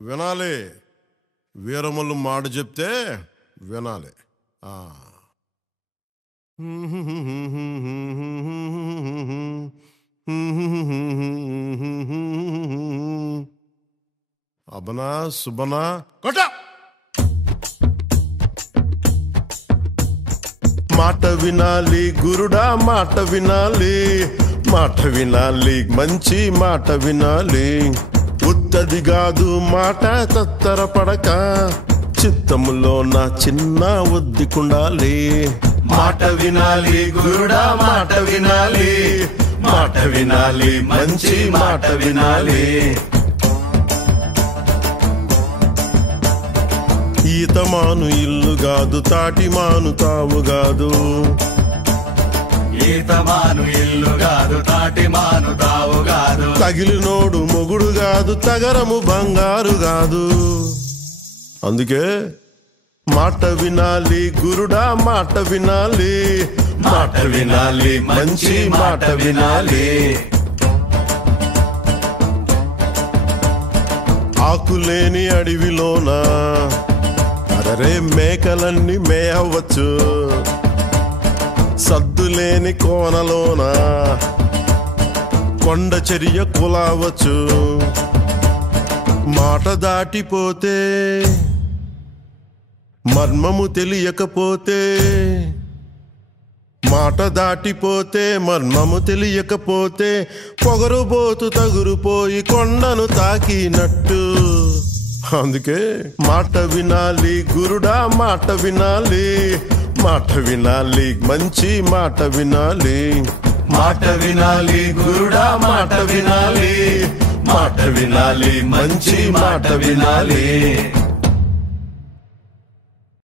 వినాలి. వీరములు మాట చెప్తే వినాలి. అబనా సుబనా కొట్ట. మాట వినాలి గురుడా, మాట వినాలి, మాట వినాలి, మంచి మాట వినాలి. ఉత్తది కాదు మాట తత్తర పడక, చిత్తములో నా చిన్న ఉద్దికుండాలి. మాట వినాలి గురుడా, మాట వినాలి, మాట వినాలి, మంచి మాట వినాలి. ఈతమాను ఇల్లు కాదు, తాటిమాను తావు కాదు. ఈతమాను ఇల్లు కాదు, తాటిమాను తావు కాదు. తగిలినోడు మొగుడు కాదు, తగరము బంగారు కాదు. అందుకే మాట వినాలి గురుడా, మాట వినాలి, మాట వినాలి, మంచి మాట వినాలి. ఆకులేని అడవిలోన అరే మేకలన్నీ మేయవచ్చు, సద్దులేని కోనలోన కొండ చర్య కులావచ్చు. మాట దాటిపోతే, మర్మము తెలియకపోతే, మాట దాటిపోతే మర్మము తెలియకపోతే, పొగరుబోతు తగురుపోయి కొండను తాకినట్టు. అందుకే మాట వినాలి గురుడా, మాట వినాలి, మాట వినాలి, మంచి మాట వినాలి. మాట వినాలి గురుడా, మాట వినాలి, మాట వినాలి, మంచి మాట వినాలి.